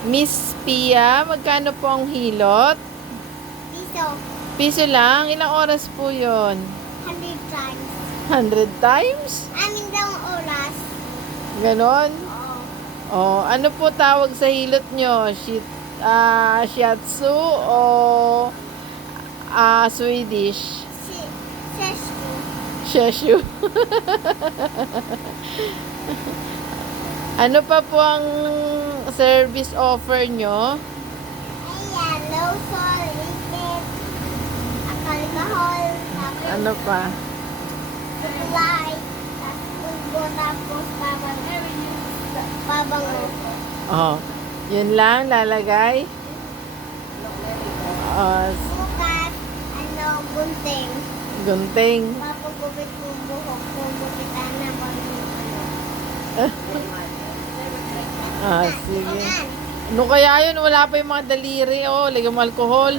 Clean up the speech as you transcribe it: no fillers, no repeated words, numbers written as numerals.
Miss Pia, magkano po ang hilot? Piso. Piso lang? Ilang oras po yon? 100 times. 100 times? Amin daw ang oras. Ganon? Oo. Oh, ano po tawag sa hilot nyo? Shiatsu o Swedish? Sesku. Sheshu. Ano pa po ang service offer nyo? Ayan, low salt, liquid, alcohol, tapos Ano pa? supply, tapos pulbo, tapos babango. Oh, yun lang lalagay. Oh, Bukas, gunting. gunting. Mapagupit mo buhok, pugupitan na Sige. Ano kaya yun? Wala pa yung mga daliri. Oh, lagyan mo alcohol.